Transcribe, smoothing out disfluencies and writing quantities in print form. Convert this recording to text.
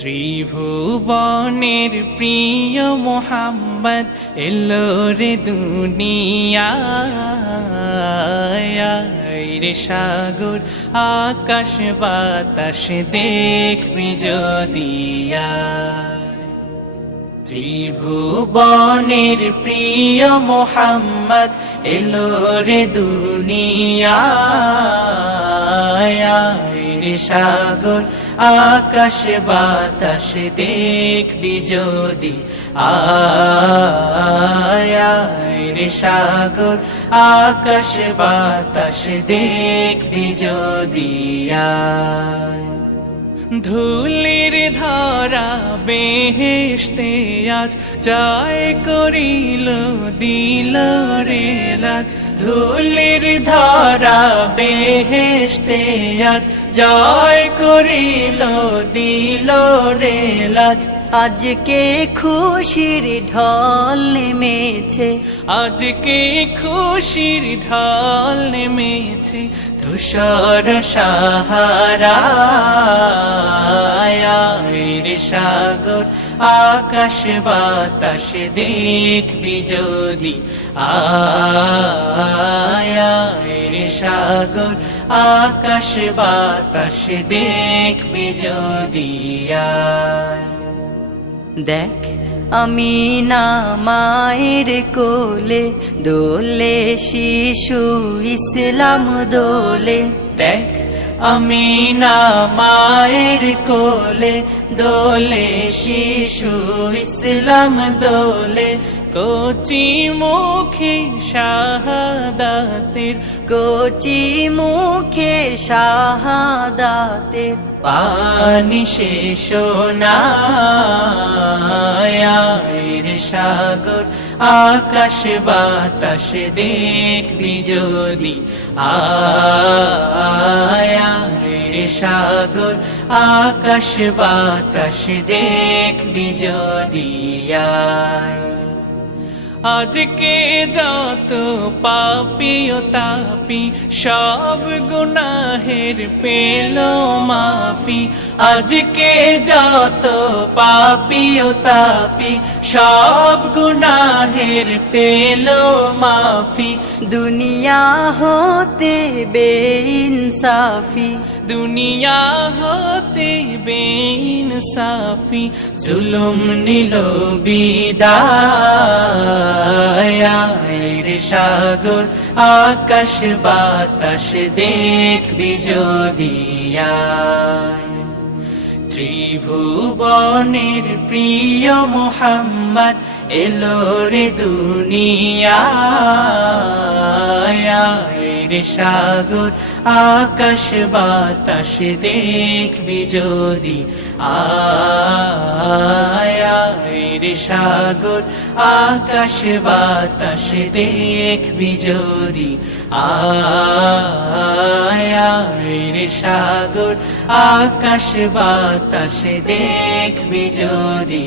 ত্রিভুবনের প্রিয় মোহাম্মদ এলো রে দুনিয়ায় রে সাগর আকাশ বাতাস দেখবি যদি ত্রিভুবনের প্রিয় মোহাম্মদ এলো রে দুনিয়ায় রে সাগর আকাশ বাতাস দেখবি যদি রে সাগর আকাশ বাতাস দেখবি যদি ধুলির ধরা বেহেশতে আজ জয় করিল দিল রে লাজ ধুলির ধরা বেহেশতে আজ জয় করিল দিল রে লাজ আজকে খুশির ঢল নেমেছে আজকে খুশির ঢল নেমেছে ধূসর সাহারা রে সাগর আকাশ বাতাস দেখবি যদি রে সাগর আকাশ বাতাস দেখবি যদি দেখ আমি না মায়ের কোলে দোলে শিশু ইসলাম দোলে দেখ আমি না মায়ের কোলে দোলে শিশু ইসলাম দোলে কচি মুখে শাহাদাতের কচি মুখে শাহাদাতের পানি শেষ না রে সাগর আকাশ বাতাস দেখবি যদি রে সাগর আকাশ বাতাস দেখবি যদি আজকে যত পাপী ও তাপী সব গুনাহের পেল মাফি আজকে যত পাপী ও তাপী সব গুনাহের পেল মাফি দুনিয়া হতে বেইনসাফি দুনিয়া হতে বেইনসাফি জুলুম নিল বিদায় রে সাগর আকাশ বাতাস দেখবি যদি ত্রিভুবনের প্রিয় মোহাম্মদ এলো রে দুনিয়ায় রে সাগর আকাশ বাতাস দেখবি যদি রে সাগর আকাশ বাতাস দেখবি যদি রে সাগর আকাশ বাতাস দেখবি যদি